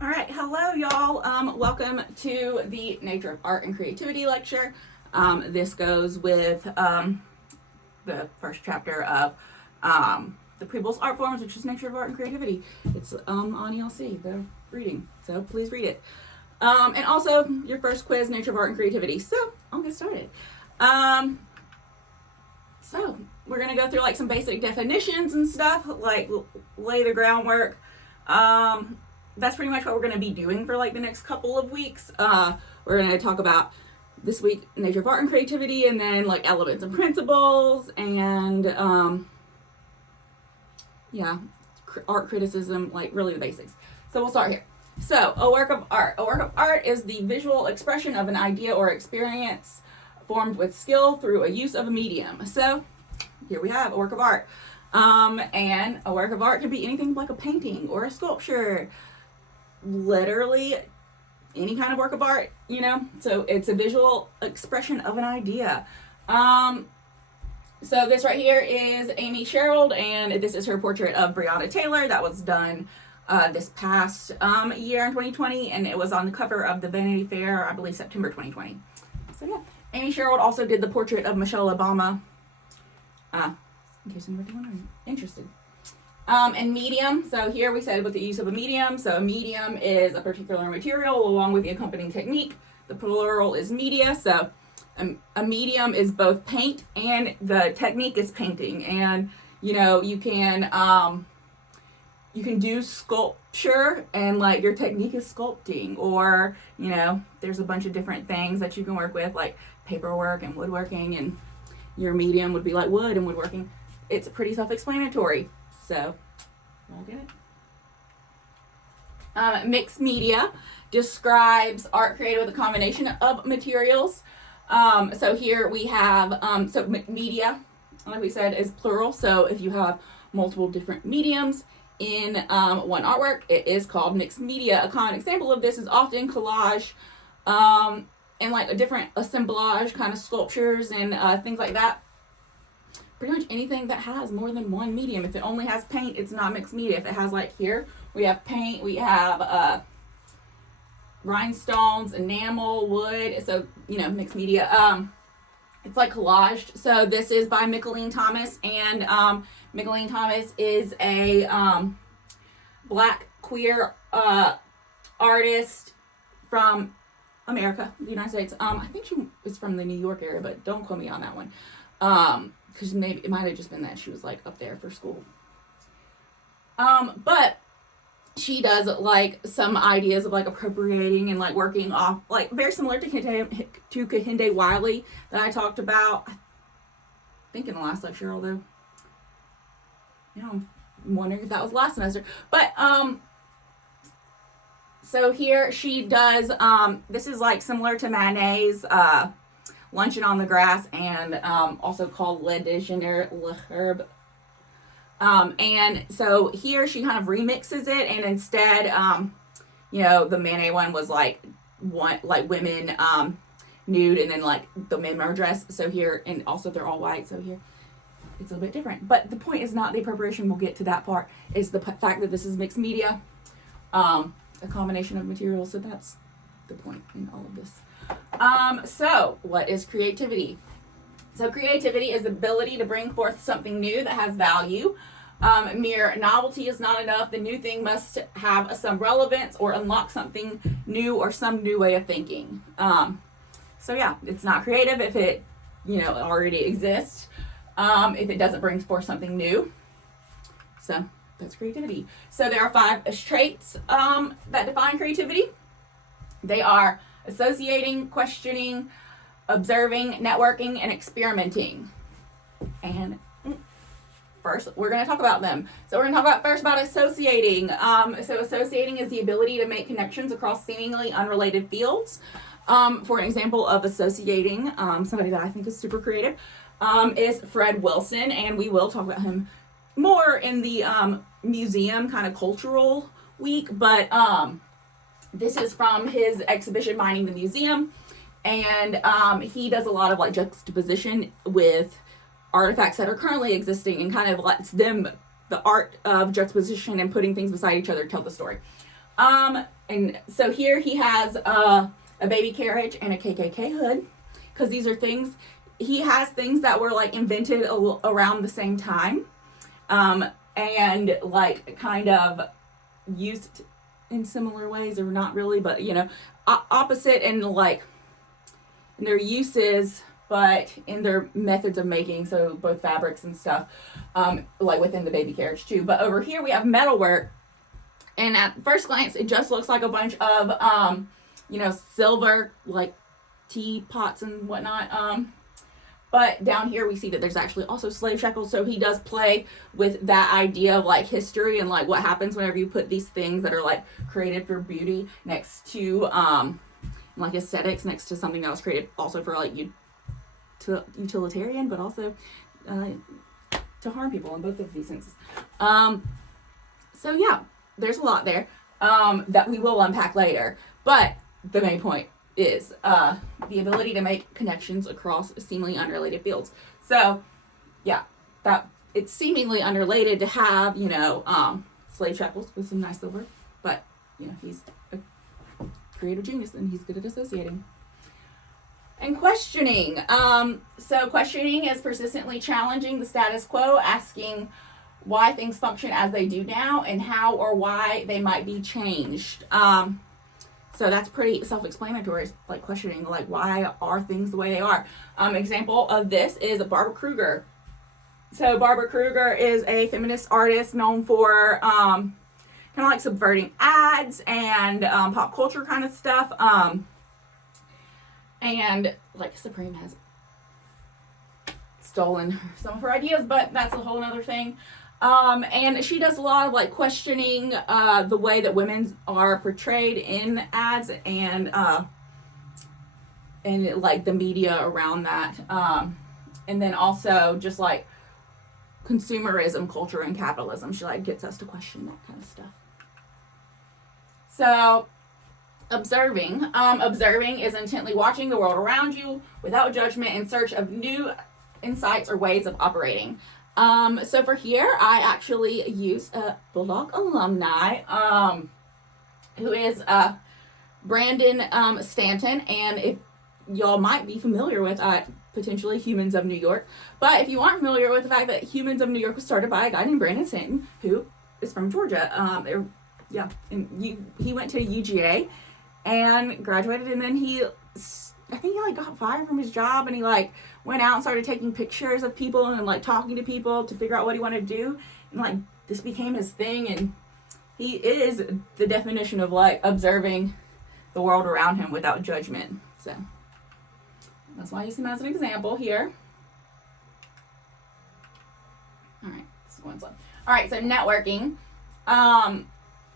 All right, hello, y'all. Welcome to the Nature of Art and Creativity lecture. This goes with the first chapter of the Prebles Art Forms, which is Nature of Art and Creativity. It's on ELC, the reading, so please read it. And also your first quiz, Nature of Art and Creativity. So I'll get started. So we're gonna go through like some basic definitions and stuff, like lay the groundwork. That's pretty much what we're going to be doing for like the next couple of weeks. We're going to talk about this week nature of art and creativity, and then like elements and principles, and art criticism, like really the basics. So we'll start here. So a work of art. A work of art is the visual expression of an idea or experience formed with skill through a use of a medium. So here we have a work of art. And a work of art can be anything like a painting or a sculpture, literally any kind of work of art, you know, so it's a visual expression of an idea. So this right here is Amy Sherald, and this is her portrait of Breonna Taylor that was done this past year in 2020, and it was on the cover of the Vanity Fair, I believe September 2020. So yeah, Amy Sherald also did the portrait of Michelle Obama, in case anybody's wondering, interested. And medium, so here we said with the use of a medium. So a medium is a particular material along with the accompanying technique. The plural is media, so a medium is both paint and the technique is painting. And you know, you can do sculpture and like your technique is sculpting, or you know, there's a bunch of different things that you can work with, like paperwork and woodworking, and your medium would be like wood and woodworking. It's pretty self-explanatory. So, I'll get it. Mixed media describes art created with a combination of materials. So here we have, media, like we said, is plural. So if you have multiple different mediums in one artwork, it is called mixed media. A common example of this is often collage, and like a different assemblage kind of sculptures and things like that. Pretty much anything that has more than one medium. If it only has paint, it's not mixed media. If it has, like here, we have paint, we have rhinestones, enamel, wood, so, you know, mixed media. It's like collaged. So this is by Mickalene Thomas, and Mickalene Thomas is a black queer artist from America, the United States. I think she is from the New York area, but don't quote me on that one. Because maybe it might have just been that she was like up there for school. But she does like some ideas of like appropriating and like working off, like very similar to Kehinde Wiley that I talked about, I think in the last lecture, although now I'm wondering if that was last semester. But so here she does, this is like similar to Manet's Luncheon on the Grass, and also called Le Déjeuner Le Herbe. And so here she kind of remixes it, and instead, you know, the Manet one was like women nude, and then like the men are dressed. So here, and also they're all white. So here, it's a little bit different. But the point is not the appropriation. We'll get to that part. Is the fact that this is mixed media, a combination of materials. So that's the point in all of this. So what is creativity? So creativity is the ability to bring forth something new that has value. Mere novelty is not enough. The new thing must have some relevance or unlock something new or some new way of thinking. So yeah, it's not creative if it, you know, already exists. If it doesn't bring forth something new. So that's creativity. So there are 5 traits that define creativity. They are associating, questioning, observing, networking, and experimenting. And first, we're going to talk about them. So we're going to talk about first about associating. So associating is the ability to make connections across seemingly unrelated fields. For an example of associating, somebody that I think is super creative, is Fred Wilson, and we will talk about him more in the museum kind of cultural week, but this is from his exhibition, Mining the Museum, and he does a lot of like juxtaposition with artifacts that are currently existing, and kind of lets them, the art of juxtaposition and putting things beside each other, tell the story. And so here he has a baby carriage and a KKK hood, because these are things, he has things that were like invented around the same time, and like kind of used in similar ways, or not really, but you know, opposite in like in their uses, but in their methods of making, so both fabrics and stuff, like within the baby carriage too. But over here we have metalwork, and at first glance it just looks like a bunch of you know, silver like teapots and whatnot, but down here we see that there's actually also slave shackles. So he does play with that idea of like history and like what happens whenever you put these things that are like created for beauty next to like aesthetics, next to something that was created also for like utilitarian, but also to harm people in both of these senses. So yeah, there's a lot there that we will unpack later, but the main point is the ability to make connections across seemingly unrelated fields. So yeah, that it's seemingly unrelated to have, you know, slave shackles with some nice silver, but you know, he's a creative genius and he's good at associating. And questioning. So questioning is persistently challenging the status quo, asking why things function as they do now and how or why they might be changed. So that's pretty self-explanatory. It's like questioning, like, why are things the way they are? Example of this is Barbara Kruger. So Barbara Kruger is a feminist artist known for kind of like subverting ads and pop culture kind of stuff. And like Supreme has stolen some of her ideas, but that's a whole other thing. And she does a lot of like questioning the way that women are portrayed in ads and like the media around that. And then also just like consumerism, culture, and capitalism. She like gets us to question that kind of stuff. So observing. Observing is intently watching the world around you without judgment in search of new insights or ways of operating. So for here, I actually used a Bulldog alumni, who is Brandon Stanton, and if y'all might be familiar with potentially Humans of New York, but if you aren't familiar with the fact that Humans of New York was started by a guy named Brandon Stanton, who is from Georgia, and he went to UGA and graduated, and then I think he like got fired from his job, and he like went out and started taking pictures of people and like talking to people to figure out what he wanted to do, and like this became his thing, and he is the definition of like observing the world around him without judgment. So that's why I use him as an example here. All right, this one's up. All right, so networking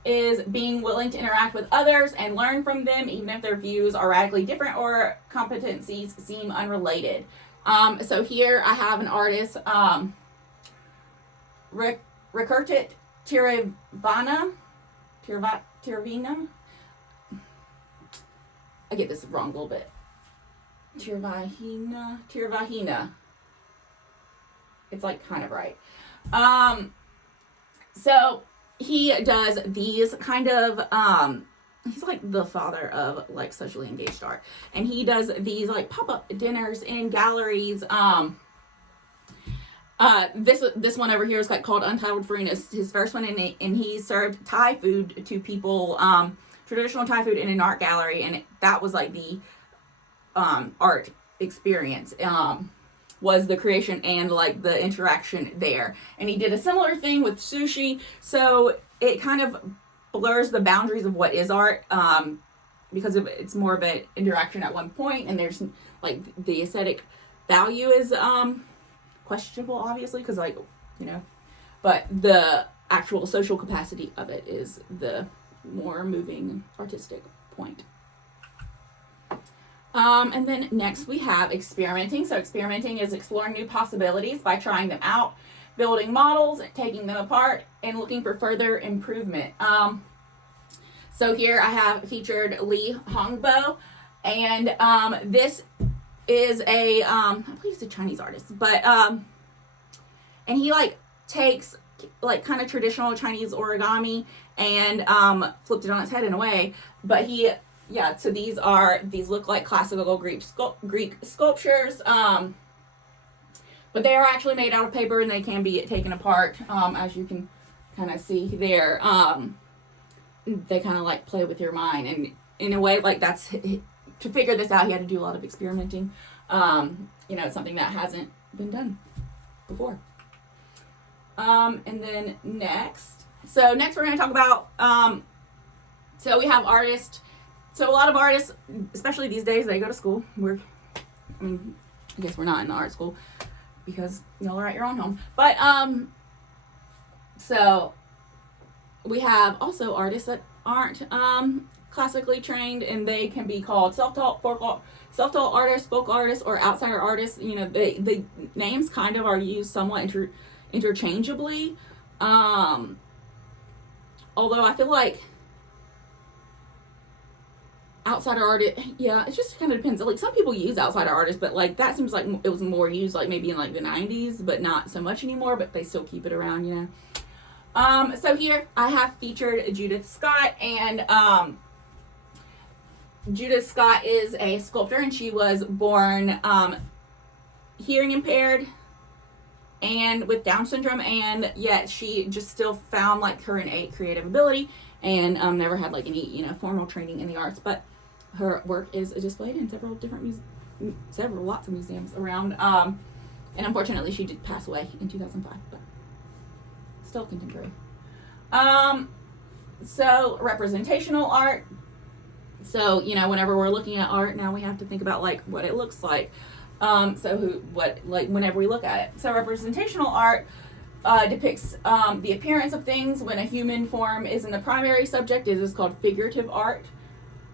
is being willing to interact with others and learn from them, even if their views are radically different or competencies seem unrelated. So here I have an artist, Recurtit Tiravina. I get this wrong a little bit. Tiravahina. It's like kind of right. So he does these kind of, he's like the father of like socially engaged art, and he does these like pop-up dinners in galleries. This one over here is like called Untitled Fruit. It's his first one, and he served Thai food to people, traditional Thai food in an art gallery, and that was like the art experience. Was the creation and like the interaction there. And he did a similar thing with sushi, so it kind of blurs the boundaries of what is art, because it's more of an interaction at one point, and there's like the aesthetic value is questionable, obviously, because like, you know, but the actual social capacity of it is the more moving artistic point. And then next we have experimenting. So experimenting is exploring new possibilities by trying them out, building models, taking them apart, and looking for further improvement. So here I have featured Lee Hongbo, and this is I believe he's a Chinese artist, but and he like takes like kind of traditional Chinese origami and flipped it on its head in a way. But yeah, so these look like classical Greek sculptures. But they are actually made out of paper and they can be taken apart, as you can kind of see there. They kind of like play with your mind, and in a way, like that's, to figure this out, he had to do a lot of experimenting. It's something that hasn't been done before. And then next we're going to talk about, so we have artists. So a lot of artists, especially these days, they go to school. I guess we're not in the art school because y'all are at your own home. But, so we have also artists that aren't, classically trained, and they can be called self-taught artists, folk artists, or outsider artists. The names kind of are used somewhat interchangeably. Although I feel like outsider artist, yeah, it just kind of depends. Like some people use outsider artists, but like that seems like it was more used like maybe in like the 90s, but not so much anymore, but they still keep it around, So here I have featured Judith Scott, and Judith Scott is a sculptor, and she was born hearing impaired and with Down syndrome, and yet she just still found like her innate creative ability, and never had like any formal training in the arts. But her work is displayed in lots of museums around. And unfortunately, she did pass away in 2005, but still contemporary. So representational art. So, whenever we're looking at art, now we have to think about like what it looks like. Whenever we look at it. So representational art depicts the appearance of things when a human form is in the primary subject. It is called figurative art.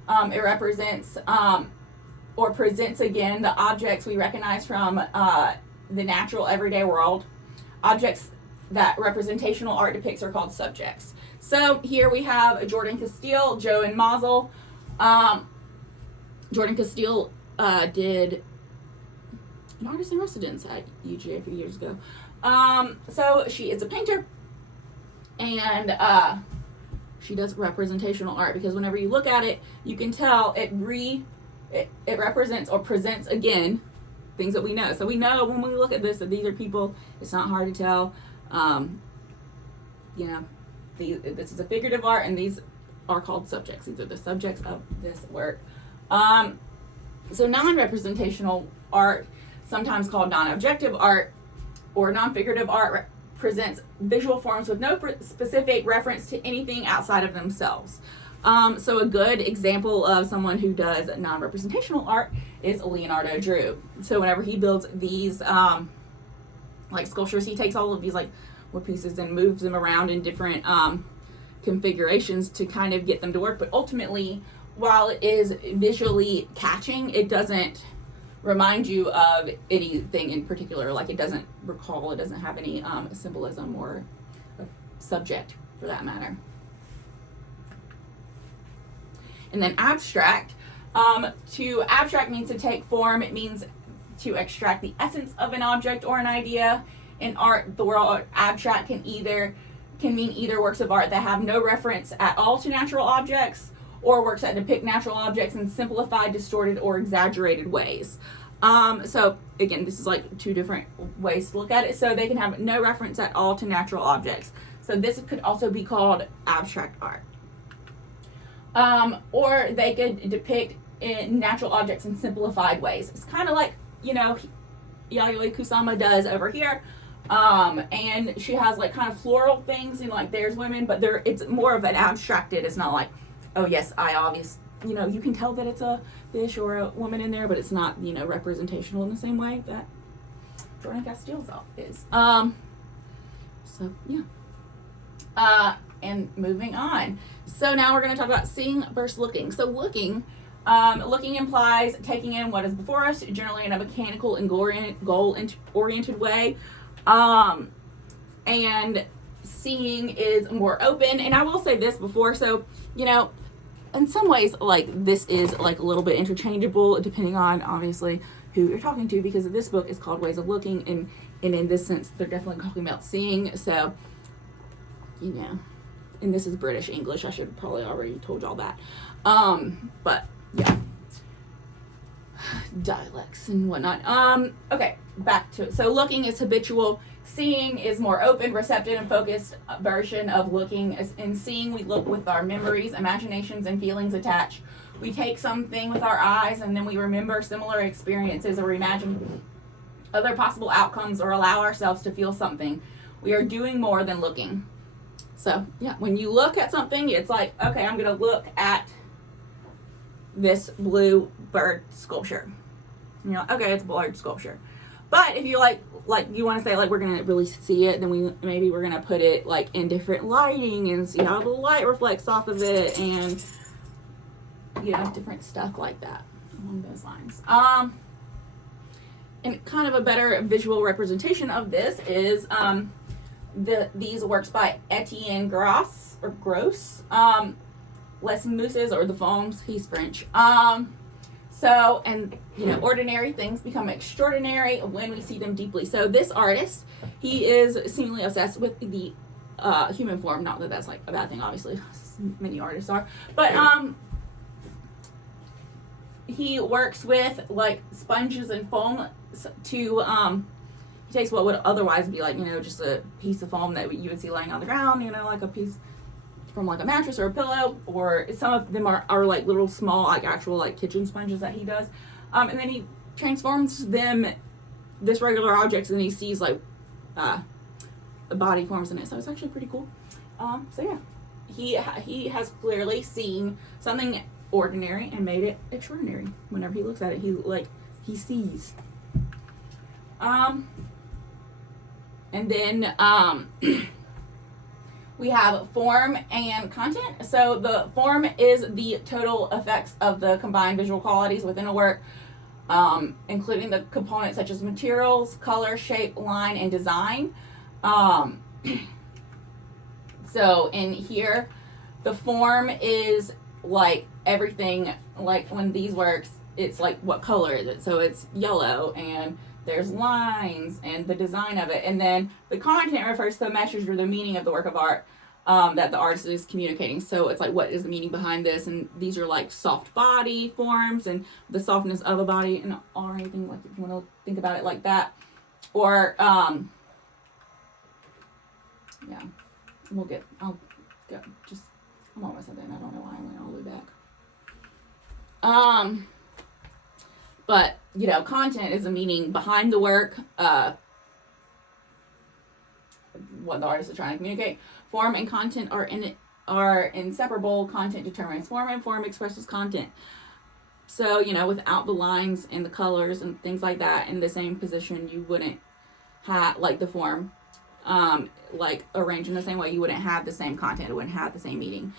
It represents or presents again the objects we recognize from the natural everyday world. Objects that representational art depicts are called subjects. So here we have Jordan Castile, Joe and Mazel. Jordan Castile did an artist in residence at UGA a few years ago. So she is a painter, and she does representational art because whenever you look at it, you can tell it represents or presents again things that we know. So we know when we look at this that these are people. It's not hard to tell. This is a figurative art, and these are called subjects. These are the subjects of this work. So non-representational art, sometimes called non-objective art or non-figurative art, presents visual forms with no specific reference to anything outside of themselves. So a good example of someone who does non-representational art is Leonardo Drew. So whenever he builds these sculptures, he takes all of these wood pieces and moves them around in different configurations to kind of get them to work. But ultimately, while it is visually catching, it doesn't remind you of anything in particular. Like it doesn't have any symbolism or subject for that matter. And then abstract. To abstract means to take form. It means to extract the essence of an object or an idea. In art, the word abstract can mean either works of art that have no reference at all to natural objects, or works that depict natural objects in simplified, distorted, or exaggerated ways. So again, this is like two different ways to look at it. So they can have no reference at all to natural objects. So this could also be called abstract art. Or they could depict in natural objects in simplified ways. It's kind of like, Yayoi Kusama does over here. And she has like kind of floral things, and like there's women, but it's more of an abstracted. It's not like, oh yes, you can tell that it's a fish or a woman in there, but it's not, representational in the same way that Jordan Castile's is. So yeah. And moving on. So now we're going to talk about seeing versus looking. So looking implies taking in what is before us, generally in a mechanical and goal-oriented way. And seeing is more open. And I will say this before, so, in some ways, this is a little bit interchangeable depending on, obviously, who you're talking to, because this book is called Ways of Looking, and in this sense, they're definitely talking about seeing. So, you know, and this is British English. I should have probably already told y'all that. But yeah, dialects and whatnot. Okay, back to it. So looking is habitual. Seeing is more open, receptive, and focused version of looking. In seeing, we look with our memories, imaginations, and feelings attached. We take something with our eyes, and then we remember similar experiences or imagine other possible outcomes or allow ourselves to feel something. We are doing more than looking. So, yeah, when you look at something, it's like, okay, I'm going to look at this blue bird sculpture. You know, okay, it's a bird sculpture. But if you like you want to say like we're going to really see it, then we're going to put it like in different lighting and see how the light reflects off of it, and you know, different stuff like that along those lines. And kind of a better visual representation of this is these works by Etienne Gros, Les Mousses, or the Foams. He's French. So, and you know, ordinary things become extraordinary when we see them deeply. So this artist, he is seemingly obsessed with the human form. Not that that's like a bad thing, obviously. Many artists are, but he works with like sponges and foam to he takes what would otherwise be like, you know, just a piece of foam that you would see laying on the ground, you know, like a piece from like a mattress or a pillow, or some of them are like little small like actual like kitchen sponges that he does, and then he transforms them, this regular objects, and he sees like body forms in it. So it's actually pretty cool. So yeah, he has clearly seen something ordinary and made it extraordinary. Whenever he looks at it, he sees. And then we have form and content. So the form is the total effects of the combined visual qualities within a work, including the components such as materials, color, shape, line, and design. So in here, the form is like everything, like when these works, it's like what color is it? So it's yellow, and there's lines and the design of it. And then the content refers to the message or the meaning of the work of art that the artist is communicating. So it's like, what is the meaning behind this? And these are like soft body forms and the softness of a body, and or anything, like if you want to think about it like that. Or I'm almost at the end. I don't know why I went all the way back. But, you know, content is the meaning behind the work, what the artist is trying to communicate. Form and content are inseparable. Content determines form, and form expresses content. So, you know, without the lines and the colors and things like that in the same position, you wouldn't have, like, the form, like, arranged in the same way, you wouldn't have the same content. It wouldn't have the same meaning.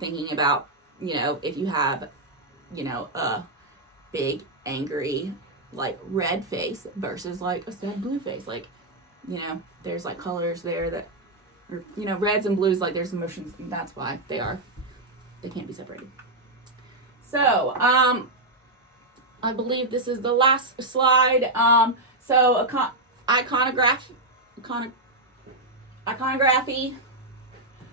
Thinking about, you know, if you have, you know, a big, angry, like, red face versus, like, a sad blue face. Like, you know, there's, like, colors there that, or, you know, reds and blues, like, there's emotions, and that's why they can't be separated. So, I believe this is the last slide. So, iconography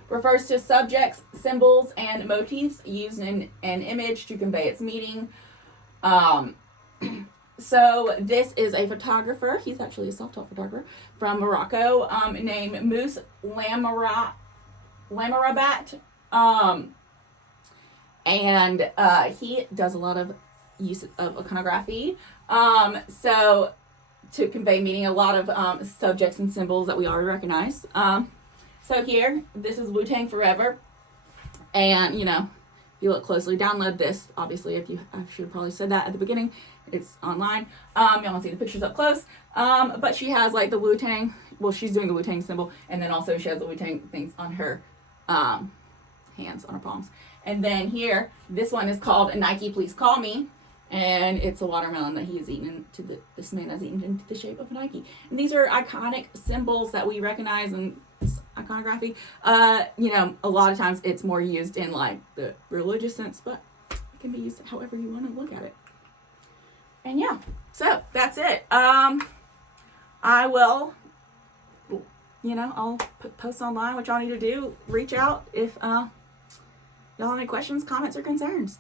refers to subjects, symbols, and motifs used in an image to convey its meaning. So this is a photographer. He's actually a self-taught photographer from Morocco, named Mousse Lamarabat. And he does a lot of use of iconography. So to convey meaning, a lot of subjects and symbols that we already recognize. So here, this is Wu-Tang Forever. And, you know, if you look closely, download this. Obviously, I should have probably said that at the beginning. It's online. Y'all want to see the pictures up close. But she has, like, the Wu-Tang. Well, she's doing the Wu-Tang symbol. And then also she has the Wu-Tang things on her hands, on her palms. And then here, this one is called Nike Please Call Me. And it's a watermelon that he has eaten this man has eaten into the shape of a Nike. And these are iconic symbols that we recognize in iconography. You know, a lot of times it's more used in like the religious sense, but it can be used however you want to look at it. And yeah, so that's it. I will you know, I'll post online what y'all need to do. Reach out if y'all have any questions, comments, or concerns.